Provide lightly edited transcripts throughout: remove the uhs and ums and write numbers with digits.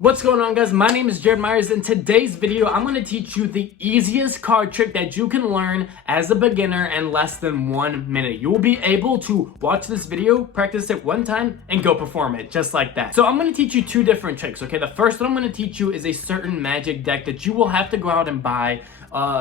What's going on, guys? My name is Jared Myers. In today's video, I'm going to teach you the easiest card trick that you can learn as a beginner in less than 1 minute. You will be able to watch this video, practice it one time, and go perform it just like that. So I'm going to teach you two different tricks, okay? The first one I'm going to teach you is a certain magic deck that you will have to go out and buy.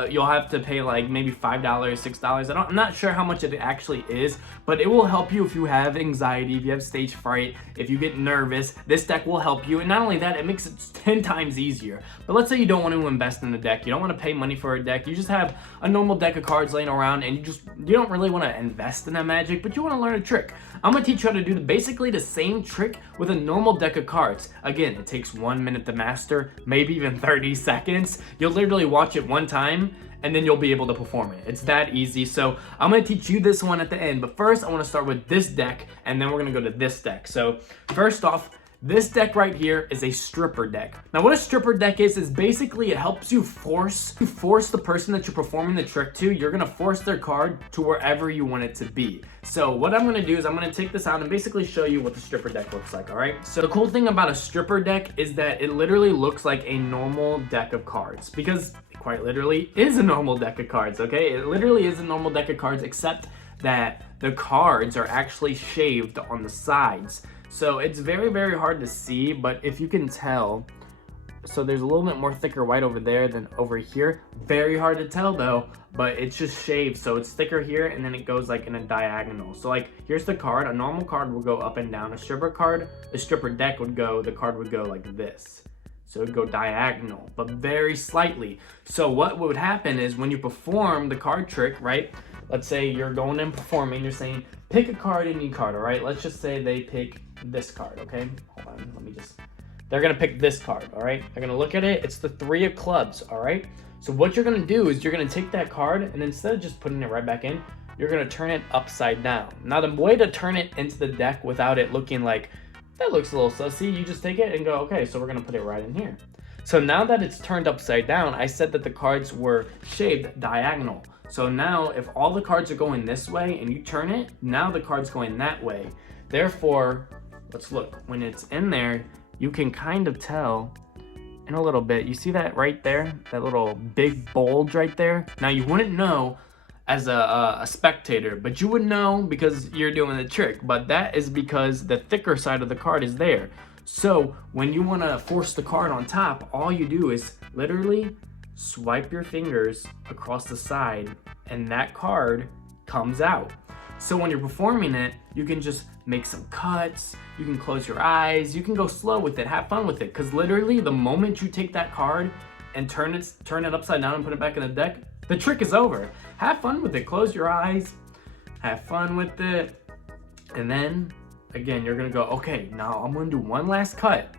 You'll have to pay like maybe $5, $6. I'm not sure how much it actually is, but it will help you if you have anxiety, if you have stage fright, if you get nervous. This deck will help you, and not only that, it makes it 10 times easier. But let's say you don't want to invest in the deck, you don't want to pay money for a deck, you just have a normal deck of cards laying around, and you don't really want to invest in that magic, but you want to learn a trick. I'm going to teach you how to do basically the same trick with a normal deck of cards. Again, it takes 1 minute to master, maybe even 30 seconds. You'll literally watch it one time, and then you'll be able to perform it. It's that easy. So I'm going to teach you this one at the end, but first I want to start with this deck, and then we're going to go to this deck. So first off, this deck right here is a stripper deck. Now what a stripper deck is basically it helps you force the person that you're performing the trick to. You're gonna force their card to wherever you want it to be. So what I'm gonna do is I'm gonna take this out and basically show you what the stripper deck looks like, all right? So the cool thing about a stripper deck is that it literally looks like a normal deck of cards, because it quite literally is a normal deck of cards, okay? It literally is a normal deck of cards, except that the cards are actually shaved on the sides. So it's very, very hard to see, but if you can tell, so there's a little bit more thicker white over there than over here. Very hard to tell though, but it's just shaved. So it's thicker here, and then it goes like in a diagonal. So like, here's the card. A normal card will go up and down. A stripper deck the card would go like this. So it would go diagonal, but very slightly. So what would happen is when you perform the card trick, right? Let's say you're going and performing, you're saying, pick a card, any card, all right? Let's just say they pick this card, okay? Hold on, they're gonna pick this card, all right? They're gonna look at it, it's the 3 of clubs, all right? So what you're gonna do is you're gonna take that card, and instead of just putting it right back in, you're gonna turn it upside down. Now the way to turn it into the deck without it looking like, that looks a little sussy, you just take it and go, okay, so we're gonna put it right in here. So now that it's turned upside down, I said that the cards were shaved diagonal. So now if all the cards are going this way and you turn it, now the card's going that way. Therefore, let's look, when it's in there, you can kind of tell in a little bit. You see that right there? That little big bulge right there? Now you wouldn't know as a spectator, but you would know because you're doing the trick, but that is because the thicker side of the card is there. So when you want to force the card on top, all you do is literally swipe your fingers across the side, and that card comes out. So when you're performing it, you can just make some cuts, you can close your eyes, you can go slow with it, have fun with it, because literally the moment you take that card and turn it upside down and put it back in the deck, the trick is over. Have fun with it, close your eyes, have fun with it, and then again, you're gonna go, okay, now I'm gonna do one last cut,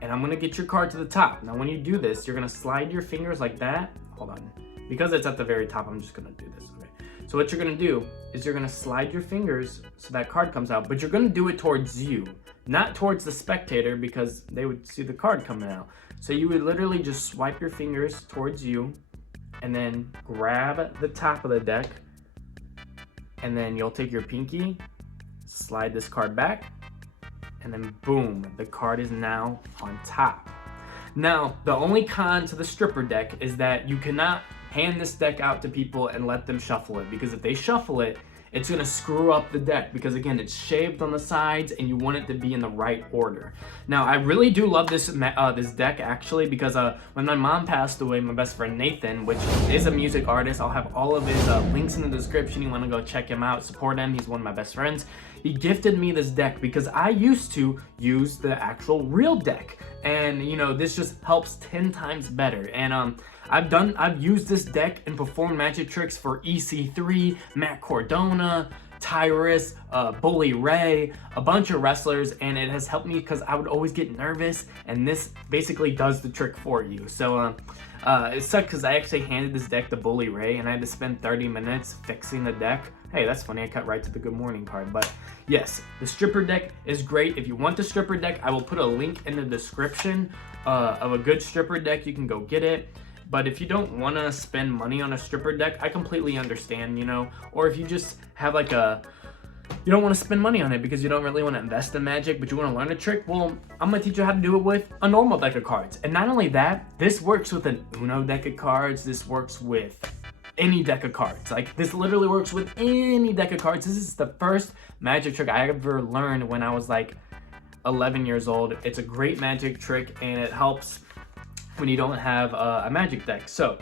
and I'm gonna get your card to the top. Now when you do this, you're gonna slide your fingers like that. Hold on. Because it's at the very top, I'm just gonna do this, okay? So what you're gonna do is you're gonna slide your fingers so that card comes out, but you're gonna do it towards you, not towards the spectator, because they would see the card coming out. So you would literally just swipe your fingers towards you, and then grab the top of the deck, and then you'll take your pinky, slide this card back, and then boom, the card is now on top. Now, the only con to the stripper deck is that you cannot hand this deck out to people and let them shuffle it, because if they shuffle it, it's gonna screw up the deck, because again, it's shaved on the sides and you want it to be in the right order. Now, I really do love this deck actually, because when my mom passed away, my best friend Nathan, which is a music artist, I'll have all of his links in the description. You wanna go check him out, support him, he's one of my best friends. He gifted me this deck because I used to use the actual real deck, and you know, this just helps 10 times better. And I've used this deck and performed magic tricks for EC3, Matt Cardona, Tyrus, Bully Ray, a bunch of wrestlers, and it has helped me because I would always get nervous, and this basically does the trick for you. So it sucked because I actually handed this deck to Bully Ray, and I had to spend 30 minutes fixing the deck. Hey, that's funny, I cut right to the good morning card. But yes, the stripper deck is great. If you want the stripper deck, I will put a link in the description of a good stripper deck. You can go get it. But if you don't want to spend money on a stripper deck, I completely understand, you know. Or if you just have like a you don't want to spend money on it because you don't really want to invest in Magic, but you want to learn a trick, well, I'm going to teach you how to do it with a normal deck of cards. And not only that, this works with an Uno deck of cards. This works with any deck of cards. Like, this literally works with any deck of cards. This is the first Magic trick I ever learned when I was like 11 years old. It's a great Magic trick, and it helps when you don't have a Magic deck. So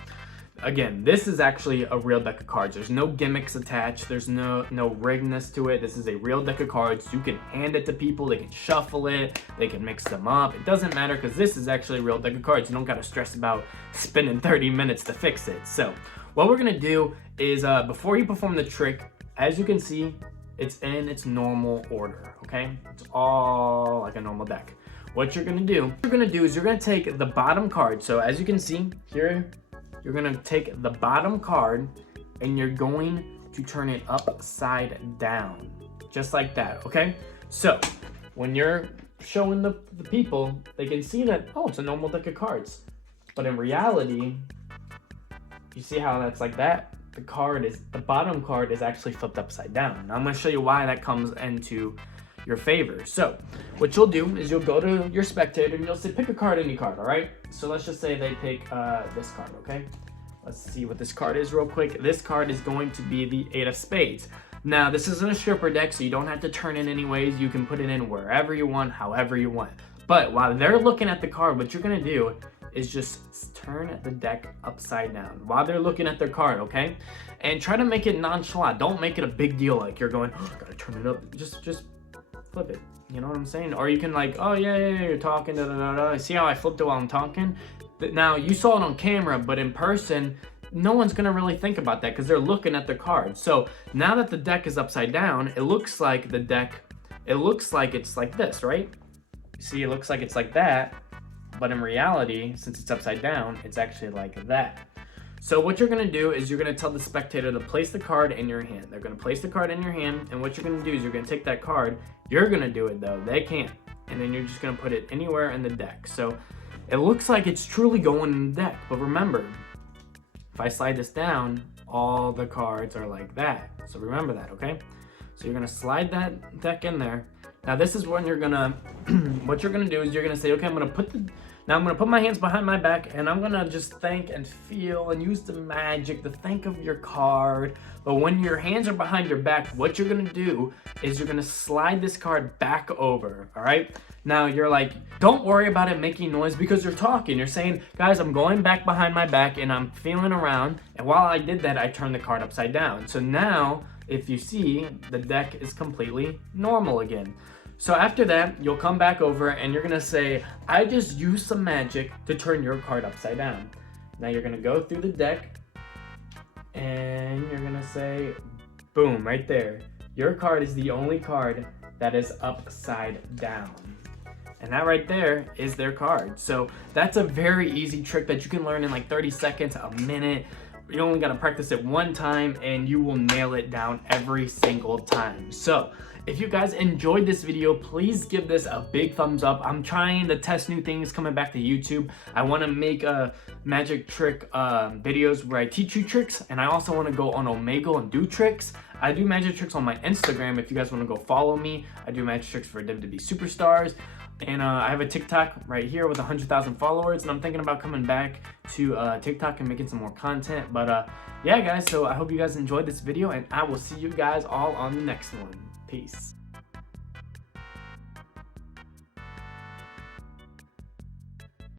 again, this is actually a real deck of cards. There's no gimmicks attached. There's no riggedness to it. This is a real deck of cards. You can hand it to people. They can shuffle it. They can mix them up. It doesn't matter because this is actually a real deck of cards. You don't got to stress about spending 30 minutes to fix it. So what we're going to do is before you perform the trick, as you can see, it's in its normal order, okay? It's all like a normal deck. What you're going to do is you're going to take the bottom card. So as you can see here, you're going to take the bottom card and you're going to turn it upside down, just like that, okay? So when you're showing the people, they can see that, oh, it's a normal deck of cards. But in reality, you see how that's like that? The bottom card is actually flipped upside down. Now I'm going to show you why that comes into your favor. So what you'll do is you'll go to your spectator and you'll say, pick a card, any card, all right? So let's just say they pick this card, okay? Let's see what this card is real quick. This card is going to be the 8 of spades. Now, this isn't a stripper deck, so you don't have to turn it anyways. You can put it in wherever you want, however you want. But while they're looking at the card, what you're gonna do is just turn the deck upside down while they're looking at their card, okay? And try to make it nonchalant. Don't make it a big deal like you're going, oh, I gotta turn it up. Just flip it. You know what I'm saying? Or you can like, oh yeah, you're talking, da da da da. See how I flipped it while I'm talking? Now, you saw it on camera, but in person, no one's gonna really think about that because they're looking at the card. So now that the deck is upside down, it looks like it's like this, right? See, it looks like it's like that, but in reality, since it's upside down, it's actually like that. So what you're gonna do is you're gonna tell the spectator to place the card in your hand. They're gonna place the card in your hand, and what you're gonna do is you're gonna take that card. You're gonna do it though, they can't. And then you're just gonna put it anywhere in the deck. So it looks like it's truly going in the deck, but remember, if I slide this down, all the cards are like that. So remember that, okay? So you're gonna slide that deck in there. Now this is when you're gonna, what you're gonna do is you're gonna say, okay, I'm gonna put my hands behind my back and I'm gonna just think and feel and use the magic to think of your card. But when your hands are behind your back, what you're gonna do is you're gonna slide this card back over, all right? Now you're like, don't worry about it making noise because you're talking. You're saying, guys, I'm going back behind my back and I'm feeling around. And while I did that, I turned the card upside down. So now, if you see, the deck is completely normal again. So after that, you'll come back over and you're gonna say, I just used some magic to turn your card upside down. Now you're gonna go through the deck and you're gonna say, boom, right there. Your card is the only card that is upside down. And that right there is their card. So that's a very easy trick that you can learn in like 30 seconds, a minute. You only gotta practice it one time and you will nail it down every single time. So if you guys enjoyed this video, please give this a big thumbs up. I'm trying to test new things coming back to YouTube. I wanna make magic trick videos where I teach you tricks, and I also wanna go on Omegle and do tricks. I do magic tricks on my Instagram if you guys wanna go follow me. I do magic tricks for WWE Superstars. And I have a TikTok right here with 100,000 followers, and I'm thinking about coming back to TikTok and making some more content. But yeah, guys, so I hope you guys enjoyed this video, and I will see you guys all on the next one. Peace.